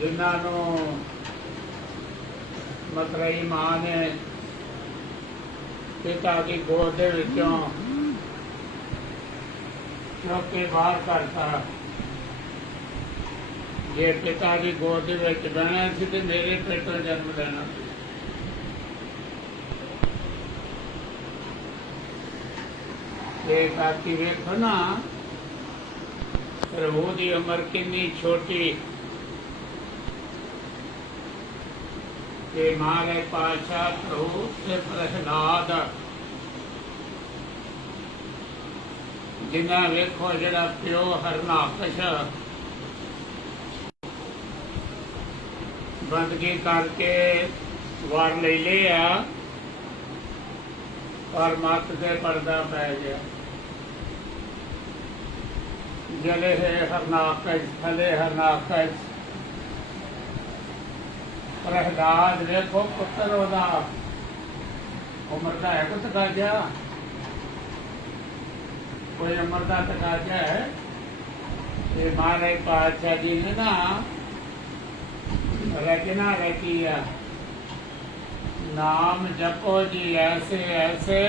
जिन्हों मतरई माँ ने पिता की गोद दे विचों चुक के बाहर करता। जे पिता की गोद दे विच बहना सी ते मेरे पेटों जन्म लेना सी। ते ताकि वेखो ना प्रभु की उम्र कितनी छोटी के मारे पातशाह प्रभु ते प्रहलाद जिन्हें वेखो जरा प्यो हरनाकश बंदगी करके वार ले लिया और मत से पर्दा पै गया। जले है हरनाकश थले हरनाकश प्रहलाद देखो पुत्र ओदा उम्र का है कुछ तकाजा कोई उम्र का तकाजा है। ये महाराज पातशाह जी ने ना रचना रची है नाम जपो जी ऐसे ऐसे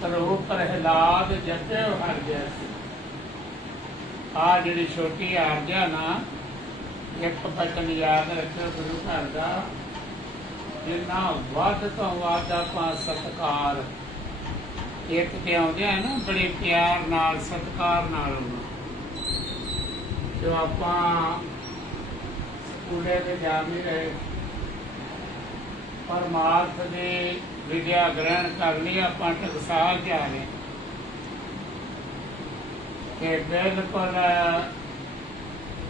प्रभु प्रहलाद जपे हर जैसे। आ जी छोटी आरजा ना एक बचन याद रखो गुरु घर का जिन्ना वध तो वध आपां सत्कार एक ते आउंदे ना बड़े प्यार नाल सत्कार नाल जो आपां स्कूले ते जा नहीं रहे परमार्थ की विद्या ग्रहण कर ली आपां टकसाल जा रहे कि बिल्कुल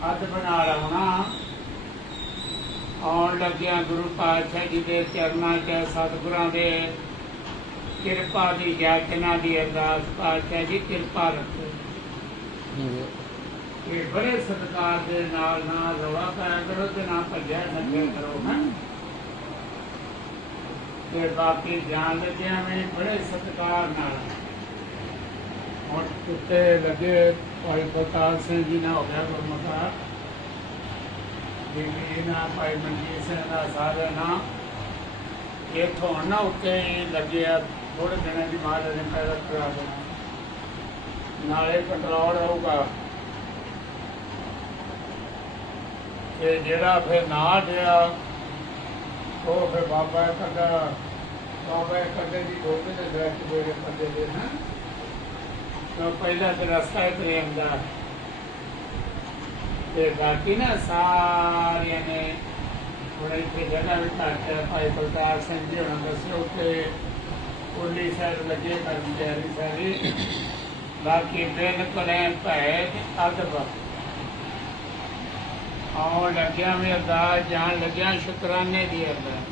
अद बना लाना आउन लग्या गुरु पातशाह जी के चरणों च सतगुरां दे किरपा की याचना की अरदास पातशाह जी किरपा रखो। ये बड़े सत्कार के नाल ना रवा पाया करो ते ना भज्या नंगे करो है ते बाकी जान लग्या में बड़े सत्कार नाल और उत्ते लगे भाई प्रताप सिंह जी ना हो गया गुरमुखा दिल्ली ना भाई मनजीत सिंह ना सारे ना इथों ना उत्ते लगे थोड़े दिन की महाराज ने पैदा करा देना नाले कंट्रोल होगा कि जेड़ा फिर ना दिया वो फिर बाबा कदे की धोखे से दरख्त बोले कदे दे हैं तो पहला तो रास्ता है प्रेम का बाकी ना सारिया ने थोड़ा इतने जगह भी घट है भाई प्रताप सिंह जी होना दसो कि उरली साइड लगे कर्मचारी सारी बाकी बिल्कुल भैत अदब आउन लग्या में अरदास जान लग्या शुकराने की अरदास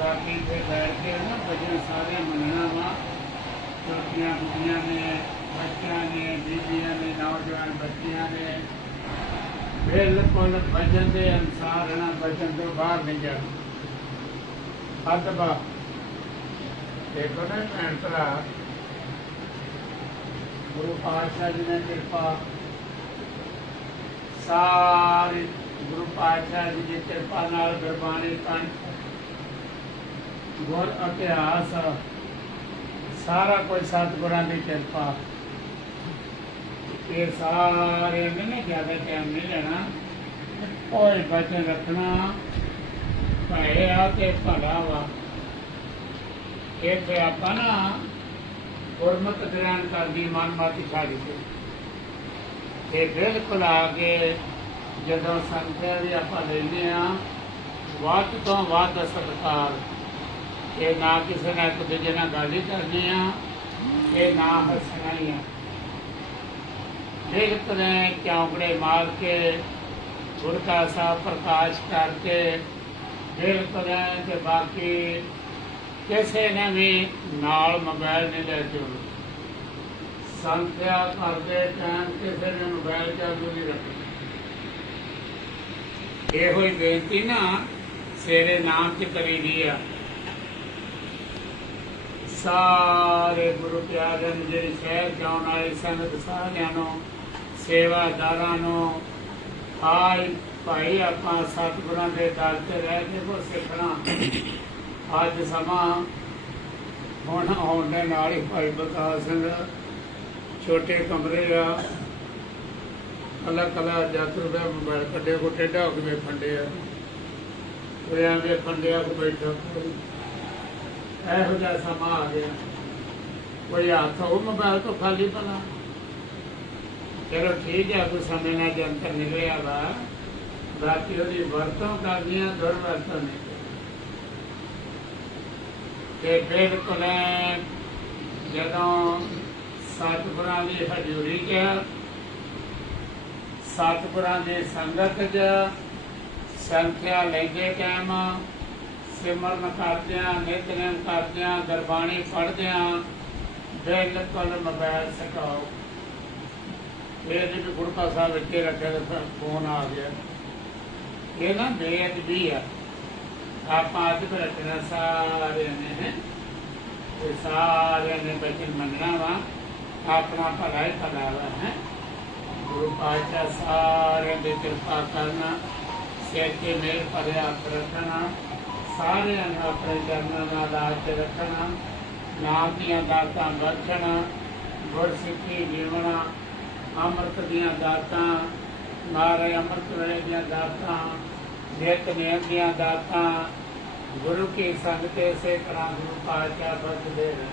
बाकी फिर बैठ के ना भजन सारे मनना वा छोटियां बुढ़िया ने बच्चा ने बीबिया ने नौजवान बच्चिया ने बिल्कुल भजन के अनुसार ना भजन तो बाहर नहीं जाना अदबा देखो ना भैन भरा गुरु पातशाह जी ने कृपा सारी गुरु पातशाह जी की कृपा नाल गुरबाणी कंठ गुर इतिहास सारा कोई सतगुरां की कृपा ये सारे ने ज्यादा टाइम नहीं लेना कोई बचन रखना भाया ते भला वा एक आपा ना गुरमत ग्रहण कर दी मन माती छाड़ी से बिल्कुल आगे जदों संख्या भी आप लेने वध तो वध सत्कार ये ना किसी ने एक दूजे ने गल ही करनी ये ना हसना ही है बिल्कुल चौंकड़े मार के गुर का सा प्रकाश करके बिल्कुल के बाकी किसी ने भी नाल मोबाइल नहीं ले चलो संख्या करते टाइम किसी ने मोबाइल चालू नहीं रखना ये हुई बेनती ना सेरे नाम च करी दी है सारे गुरु प्यारे जे शहर जाने वाले संगत सारियां सेवादारां ਆਜ ਭਾਈ ਆਪਾਂ ਸਤਿਗੁਰਾਂ ਦੇ ਦਰ ਤੇ ਰਹਿ ਕੇ ਕੋ ਸਿੱਖਣਾ। ਅੱਜ ਸਮਾਂ ਹੁਣ ਆਉਣ ਦੇ ਨਾਲ ਹੀ ਭਾਈ ਬਲਕਾਰ ਸਿੰਘ ਛੋਟੇ ਕਮਰੇ ਆ, ਕੱਲਾ ਕੱਲਾ ਜੱਤ ਰੁਪਇਆ ਮੋਬਾਈਲ ਕੱਢੇ ਕੋ ਟੇਢਾ ਹੋ ਕੇ ਫੰਡੇ ਆ, ਤੁਰਿਆਂ ਦੇ ਫੰਡਿਆ ਕੋ ਬੈਠਾ। ਇਹੋ ਜਿਹਾ ਸਮਾਂ ਆ ਗਿਆ, ਕੋਈ ਹੱਥ ਹੋ ਮੋਬਾਈਲ ਤੋਂ ਖਾਲੀ ਭਲਾ। ਚਲੋ ਠੀਕ ਹੈ, ਕੋਈ ਸਮੇਂ ਨਾਲ ਜੰਤਰ ਨਿਕਲਿਆ ਵਾ, ਬਾਕੀ ਉਹਦੀ ਵਰਤੋਂ ਕਰਨੀ ਆ, ਦੁਰਵਰਤੋਂ ਨਹੀਂ। ਤੇ ਬਿਲਕੁਲ ਜਦੋਂ ਸਤਿਗੁਰਾਂ ਦੀ ਹਜ਼ੂਰੀ 'ਚ, ਸਤਿਗੁਰਾਂ ਦੀ ਸੰਗਤ 'ਚ ਸੰਥਿਆ ਲੈਂਦੇ ਟਾਈਮ, ਸਿਮਰਨ ਕਰਦਿਆਂ, ਨਿਤਨੇਮ ਕਰਦਿਆਂ, ਗੁਰਬਾਣੀ ਪੜ੍ਹਦਿਆਂ ਬਿਲਕੁਲ ਮੋਬਾਈਲ ਛਕਾਓ। ਇਹ ਜੀ ਵੀ ਗੁਰਕਾ ਸਾਹਿਬ ਇੱਥੇ ਰੱਖਿਆ ਤਾਂ ਫੋਨ ਆ ਗਿਆ, ਇਹ ਨਾ ਬੇਅਦਬੀ ਆ। ਆਪਾਂ ਅੱਜ ਵੀ ਰੱਖਣਾ ਸਾਰਿਆਂ ਨੇ, ਤੇ ਸਾਰਿਆਂ ਨੇ ਬਚਨ ਮੰਨਣਾ ਵਾ, ਆਪਣਾ ਭਲਾ ਹੀ ਭਲਾ ਵਾ ਹੈ। ਗੁਰੂ ਪਾਤਸ਼ਾਹ ਸਾਰਿਆਂ ਦੀ ਕਿਰਪਾ ਕਰਨਾ, ਸਿਰ ਤੇ ਮੇਲ ਭਰਿਆ ਹੱਥ ਰੱਖਣਾ, ਸਾਰਿਆਂ ਨੂੰ ਆਪਣੇ ਚਰਨਾਂ ਨਾਲ ਲਾ ਕੇ ਰੱਖਣਾ, ਨਾਮ ਦੀਆਂ ਦਾਤਾਂ ਬਖਸ਼ਣਾ, ਗੁਰਸਿੱਖੀ ਜੀਵਣਾ, ਅੰਮ੍ਰਿਤ ਦੀਆਂ ਦਾਤਾਂ, ਨਾਰੇ ਅੰਮ੍ਰਿਤ ਵੇਲੇ ਦੀਆਂ ਦਾਤਾਂ, ਨਿਤਨੇਮ ਦੀਆਂ ਦਾਤਾਂ, ਗੁਰੂ ਕੀ ਸੰਗਤ ਇਸੇ ਤਰ੍ਹਾਂ ਗੁਰੂ ਪਾਤਸ਼ਾਹ ਬਖਸ਼ਦੇ ਨੇ।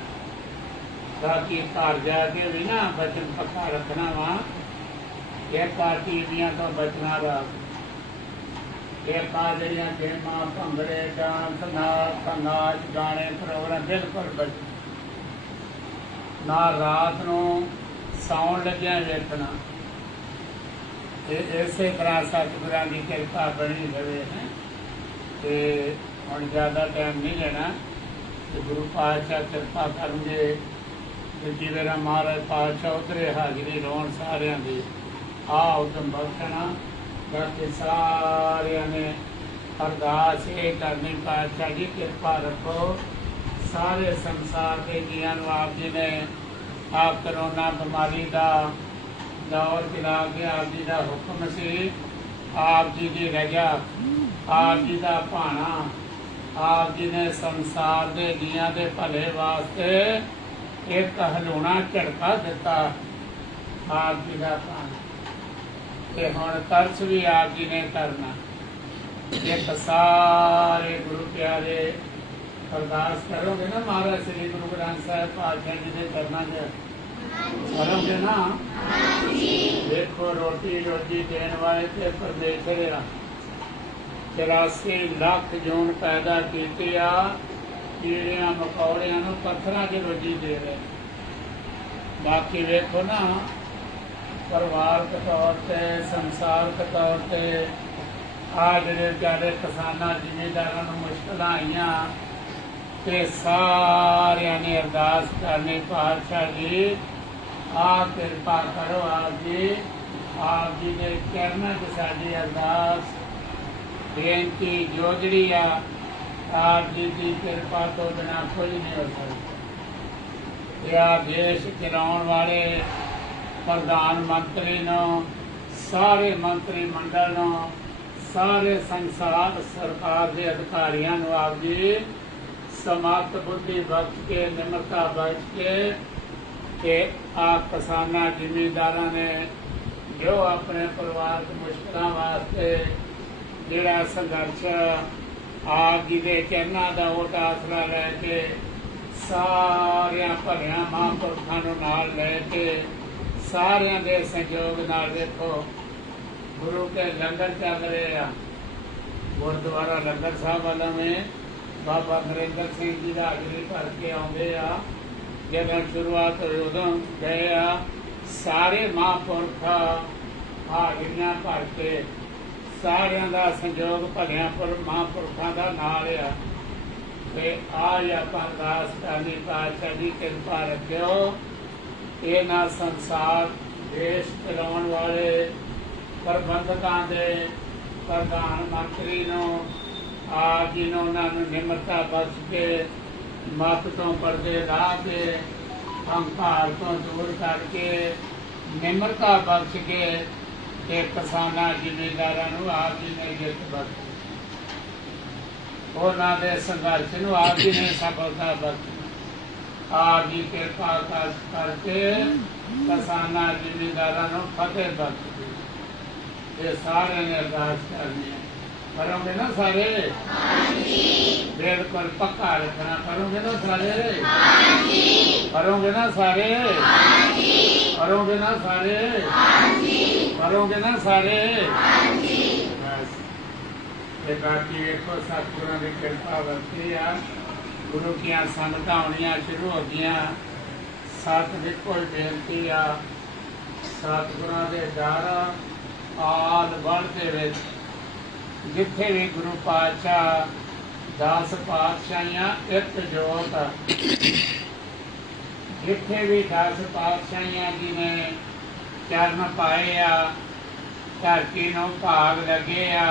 ਬਾਕੀ ਘਰ ਜਾ ਕੇ ਵੀ ਨਾ ਬਚਨ ਪੱਕਾ ਰੱਖਣਾ ਵਾ, ਇਹ ਟੀਵੀਆਂ ਤੋਂ ਬਚਣਾ ਵਾ। ਇਹ ਜਿਹੜੀਆਂ ਗੇਮਾਂ, ਭੰਗੜੇ, ਡਾਂਸ, ਨਾਚ, ਗਾਣੇ, ਪ੍ਰੋਗਰਾਮ ਬਿਲਕੁਲ ਬਚਣਾ। ਨਾ ਰਾਤ ਨੂੰ ਸੌਣ ਲੱਗਿਆ ਵੇਖਣਾ। ਇਹ ਇਸੇ ਤਰ੍ਹਾਂ ਸਤਿਗੁਰਾਂ ਦੀ ਕਿਰਪਾ ਬਣੀ ਰਹੇ ਹੈ। ਤੇ ਹੁਣ ਜ਼ਿਆਦਾ ਟਾਈਮ ਨਹੀਂ ਲੈਣਾ, ਤੇ ਗੁਰੂ ਪਾਤਸ਼ਾਹ ਕਿਰਪਾ ਕਰਨਗੇ। ਦੂਜੀ ਵੇਰਾ ਮਹਾਰਾਜ ਪਾਤਸ਼ਾਹ ਉਧਰੇ ਹਾਜ਼ਰੀ ਲਾਉਣ ਸਾਰਿਆਂ ਦੀ, ਆਹ ਉਦਮ ਬਖਸ਼ਣਾ। ਬਾਕੀ ਸਾਰਿਆਂ ਨੇ ਅਰਦਾਸ ਇਹ ਕਰਨੀ, ਪਾਤਸ਼ਾਹ ਜੀ ਕਿਰਪਾ ਰੱਖੋ ਸਾਰੇ ਸੰਸਾਰ ਦੇ ਜੀਆਂ ਨੂੰ। ਆਪ ਜੀ ਨੇ ਆਪ ਕਰੋਨਾ ਬਿਮਾਰੀ ਦਾ ਦੌਰ ਚਲਾ ਕੇ ਆਪ ਜੀ ਦਾ ਹੁਕਮ ਸੀ, ਆਪ ਜੀ ਦੀ ਰਜਾ, ਆਪ ਜੀ ਦਾ ਭਾਣਾ, ਆਪ ਜੀ ਨੇ ਸੰਸਾਰ ਦੇ ਜੀਆਂ ਦੇ ਭਲੇ ਵਾਸਤੇ ਇੱਕ ਹਲੂਣਾ ਝਟਕਾ ਦਿੱਤਾ, ਆਪ ਜੀ ਦਾ ਭਾਣਾ। ਤੇ ਹੁਣ ਤਰਸ ਵੀ ਆਪ ਜੀ ਨੇ ਕਰਨਾ। ਇੱਕ ਸਾਰੇ ਗੁਰੂ ਪਿਆਰੇ ਅਰਦਾਸ ਕਰੋਗੇ ਨਾ, ਮਹਾਰਾਜ ਸ੍ਰੀ ਗੁਰੂ ਗ੍ਰੰਥ ਸਾਹਿਬ ਪਾਤਸ਼ਾਹ ਜੀ ਦੇ ਚਰਨਾਂ 'ਚ ਕਰੋਗੇ ਨਾ। ਦੇਖੋ ਰੋਟੀ ਰੋਜੀ ਦੇਣ ਵਾਲੇ ਤੇ ਪਰਮੇਸ਼ਰ ਆ, 84 ਲੱਖ ਜੂਨ ਪੈਦਾ ਕੀਤੇ ਆ, ਕੀੜਿਆਂ ਮਕੌੜਿਆਂ ਨੂੰ ਪੱਥਰਾਂ 'ਚ ਰੋਜੀ ਦੇ ਰਹੇ। ਬਾਕੀ ਵੇਖੋ ਨਾ, ਪਰਿਵਾਰਕ ਤੌਰ ਤੇ, ਸੰਸਾਰਕ ਤੌਰ ਤੇ ਆ ਜਿਹੜੇ ਵਿਚਾਰੇ ਕਿਸਾਨਾਂ, ਜ਼ਿਮੀਂਦਾਰਾਂ ਨੂੰ ਮੁਸ਼ਕਲਾਂ ਆਈਆਂ, ਤੇ ਸਾਰਿਆਂ ਨੇ ਅਰਦਾਸ ਕਰਨੀ, ਪਾਤਸ਼ਾਹ ਜੀ ਆ ਕਿਰਪਾ ਕਰੋ। ਆਪ ਜੀ ਦੇ ਚਰਨਾਂ 'ਚ ਸਾਡੀ ਅਰਦਾਸ ਬੇਨਤੀ ਜੋਦੜੀ ਆ। ਆਪ ਜੀ ਦੀ ਕਿਰਪਾ ਤੋਂ ਬਿਨਾਂ ਕੁਝ ਨਹੀਂ ਹੋ ਸਕਦਾ। ਇਹ ਆ ਦੇਸ਼ ਚਲਾਉਣ ਵਾਲੇ ਪ੍ਰਧਾਨ ਮੰਤਰੀ ਨੂੰ, ਸਾਰੇ ਮੰਤਰੀ ਮੰਡਲ ਨੂੰ, ਸਾਰੇ ਸੰਸਾਰ ਸਰਕਾਰ ਦੇ ਅਧਿਕਾਰੀਆਂ ਨੂੰ ਆਪ ਜੀ ਸਮਰਥ ਬੁੱਧੀ ਬਖਸ਼ ਕੇ, ਨਿਮਰਤਾ ਬਖਸ਼ ਕੇ, ਕਿ ਆਪ ਕਿਸਾਨਾਂ, ਜ਼ਿਮੀਂਦਾਰਾਂ ਨੇ ਜੋ ਆਪਣੇ ਪਰਿਵਾਰਕ ਮੁਸ਼ਕਲਾਂ ਵਾਸਤੇ ਜਿਹੜਾ ਸੰਘਰਸ਼ ਆਪ ਜੀ ਦੇ ਚਰਨਾਂ ਦਾ ਓਟ ਆਸਰਾ ਲੈ ਕੇ, ਸਾਰਿਆਂ ਭਲਿਆਂ ਮਹਾਂਪੁਰਖਾਂ ਨੂੰ ਨਾਲ ਲੈ ਕੇ, ਸਾਰਿਆਂ ਦੇ ਸਹਿਯੋਗ ਨਾਲ ਦੇਖੋ ਗੁਰੂ ਕੇ ਲੰਗਰ ਚੱਲ ਰਹੇ ਆ। ਗੁਰਦੁਆਰਾ ਲੰਗਰ ਸਾਹਿਬ ਵਾਲਾ ਨੇ ਬਾਬਾ ਨਰਿੰਦਰ ਸਿੰਘ ਜੀ ਦਾ ਹਾਜ਼ਰੀ ਭਰ ਕੇ ਆਉਂਦੇ ਆ। ਜਦੋਂ ਸ਼ੁਰੂਆਤ ਹੋਈ ਉਦੋਂ ਗਏ ਆ ਸਾਰੇ ਮਹਾਂਪੁਰਖ ਹਾਜ਼ਰੀਆਂ ਭਰ ਕੇ, ਸਾਰਿਆਂ ਦਾ ਸੰਯੋਗ ਭਲਿਆਂ ਮਹਾਂਪੁਰਖਾਂ ਦਾ ਨਾਲ ਆ। ਤੇ ਆਜ ਆਪਾਂ ਅਰਦਾਸ ਕਰਨੀ, ਪਾਤਸ਼ਾਹ ਜੀ ਕਿਰਪਾ ਰੱਖਿਓ। ਇਹਨਾਂ ਸੰਸਾਰ ਦੇਸ਼ ਚਲਾਉਣ ਵਾਲੇ ਪ੍ਰਬੰਧਕਾਂ ਦੇ ਪ੍ਰਧਾਨ ਮੰਤਰੀ ਨੂੰ, ਆਪ ਜੀ ਨੂੰ, ਉਹਨਾਂ ਨੂੰ ਨਿਮਰਤਾ ਬਖਸ਼ ਕੇ, ਮੱਤ ਤੋਂ ਪਰਦੇ ਲਾਹ ਕੇ, ਹੰਕਾਰ ਤੋਂ ਦੂਰ ਕਰਕੇ, ਨਿਮਰਤਾ ਬਖਸ਼ ਕੇ, ਤੇ ਕਿਸਾਨਾਂ ਜ਼ਿਮੀਂਦਾਰਾਂ ਨੂੰ ਆਪ ਜੀ ਨੇ ਜਿੱਤ ਬਖਸ਼ੀ। ਉਹਨਾਂ ਦੇ ਸੰਘਰਸ਼ ਨੂੰ ਆਪ ਜੀ ਨੇ ਸਫਲਤਾ ਬਖਸ਼ੀ। ਆਪ ਜੀ ਕਿਰਪਾ ਕਰਕੇ ਕਿਸਾਨਾਂ ਜ਼ਿਮੀਂਦਾਰਾਂ ਨੂੰ ਫਤਿਹ ਬਖਸ਼ੀ। ਇਹ ਸਾਰਿਆਂ ਨੇ ਅਰਦਾਸ ਕਰਨੀ ਹੈ। करोगे ना सारे? बिल्कुल पक्का रखना। करोगे ना सारे? करोगे ना सारे? करोगे ना सारे? करोगे ना सारे? बस ये बाकी देखो सतगुरुओं की कृपा वरती आ। गुरु की संगत आनिया शुरू हो गई। सत की कोई बेनती आ, सतगुरुओं के डर आल बढ़ते विच जिथे भी गुरु पातशाह 10 पातशाहियां एक जोत, जिथे भी 10 पातशाहियां जी ने चरण पाए आ, धरती नूं भाग लगे आ,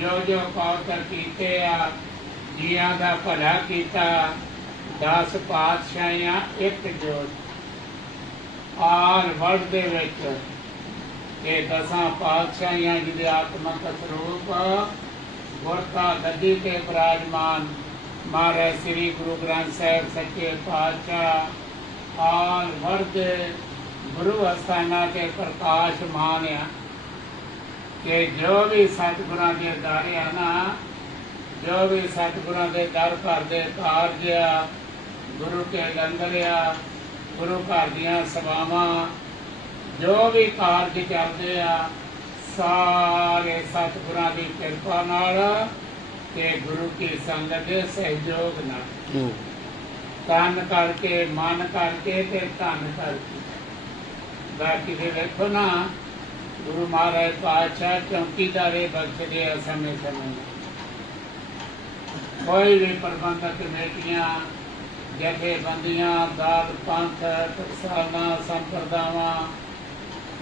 जो जो पवित्र कीते आ, जियां दा भला कीता। 10 पातशाहियां एक जोत आल वर्ल्ड दे विच ये 10 पातशाहियां जिहदे आत्मक स्वरूप गुरता गद्दी ते विराजमान महाराज श्री गुरु ग्रंथ साहिब सच्चे पातशाह आल वर्ल्ड गुरु अस्थाना के प्रकाशमान आ कि जो भी सतगुरां दे दर आ ना, जो भी सतगुरां दे दर घर दे कारज आ, गुरु के लंगर आ, गुरु घर दीआं सभावां, जो भी कारज चलते आ, सारे सतगुरां की कृपा नाल ते गुरु की संगत के सहयोग नाल तन करके मन करके ते धन करके। बाकी दे देखो ना गुरु महाराज पातशाह चौकीदारे बख्शदे आ समय समय। कोई भी प्रबंधक कमेटियां, जथेबंदियां, दल पंथ टकसालां संप्रदावां,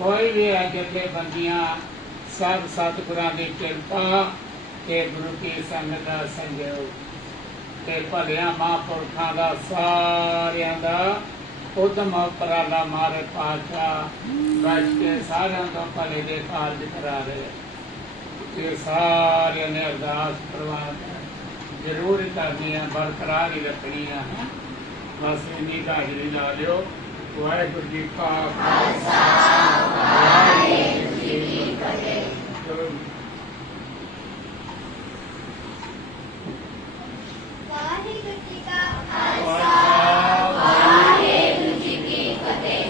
कोई भी है जथेबंदियां, सब सतगुरां की कृपा ते गुरु की संगत का संयोग ते भलियां महापुरखां दा सारियां दा उद्यम उपराला महाराज पातशाह बच के सारियां तो भले दे कारज करा रहे। ये सारियां ने अरदास प्रवान जरूर करनी है, बरकरार ही रखनी है। बस इन्नी हाजरी ला लियो। वाहिगुरू जी का खालसा, वाहिगुरू जी की फतेह। वाहिगुरू जी का खालसा, वाहिगुरू जी की फतेह।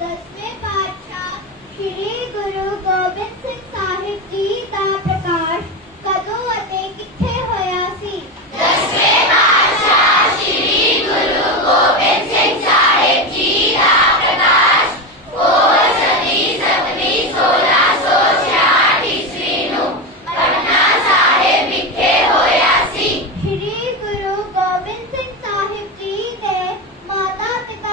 10वें पातशाह श्री गुरु गोबिंद सिंह साहिब जी का प्रकाश कदों ਅਤੇ ਕਿੱਥੇ ਹੋਇਆ ਸੀ? 10ਵੇਂ ਪਾਤਸ਼ਾਹ श्री गुरु गोबिंद सिंह साहिब जी का प्रकाश और सदी 7ਵੀਂ 1666 ਈਸਵੀ ਨੂੰ ਪਟਨਾ ਸਾਹਿਬ ਵਿਖੇ ਹੋਇਆ ਸੀ। श्री गुरु गोबिंद सिंह साहिब जी ਦੇ ਮਾਤਾ ਪਿਤਾ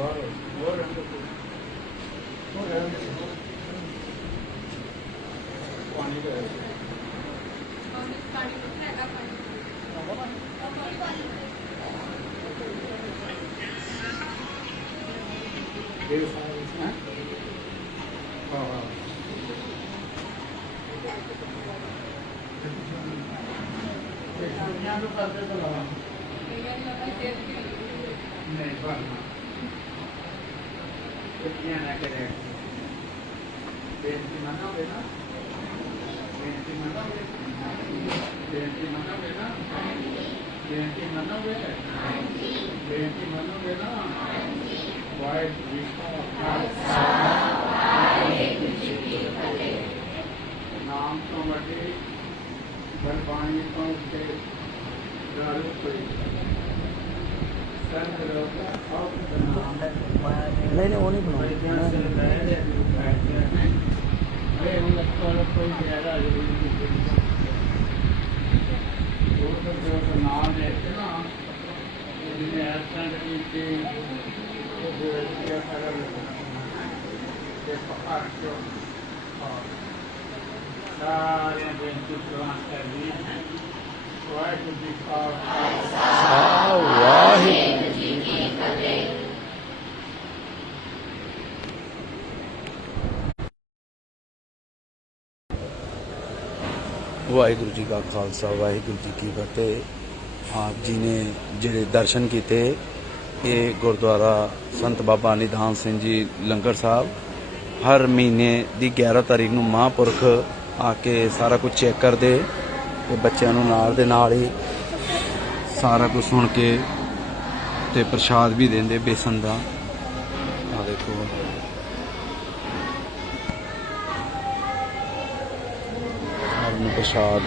वो रंग पानी का करते तो लगा नहीं भरना कितनी ना करे बेनती मनोगे ना बेनती मनोगे बेनती मनोगे ना बेनती मनोगे बेनती मनोगे ना नाम तो बटे बलवानी तो उसके दारू कोई संत लोग नहीं वो नहीं बनाऊंगा नाम लेते ना ऐसा सारे बेनती प्रवान कर दिए हैं वाहिगुरू जी का खालसा वाहिगुरू जी की वाहिगुरू जी का खालसा वाहिगुरू जी की फतेह। आप जी ने ਜਿਹੜੇ ਦਰਸ਼ਨ ਕੀਤੇ ਇਹ ਗੁਰਦੁਆਰਾ ਸੰਤ ਬਾਬਾ ਨਿਧਾਨ ਸਿੰਘ ਜੀ ਲੰਗਰ ਸਾਹਿਬ ਹਰ ਮਹੀਨੇ ਦੀ 11 ਤਾਰੀਖ ਨੂੰ ਮਹਾਂਪੁਰਖ ਆ ਕੇ ਸਾਰਾ ਕੁਝ ਚੈੱਕ ਕਰਦੇ ਤੇ ਬੱਚਿਆਂ ਨੂੰ ਨਾਲ ਦੇ ਨਾਲ ਹੀ ਸਾਰਾ ਕੁਝ ਸੁਣ ਕੇ ਤੇ ਪ੍ਰਸ਼ਾਦ ਵੀ ਦਿੰਦੇ ਬੇਸਨ ਦਾ। ਆ ਦੇਖੋ ਪ੍ਰਸ਼ਾਦ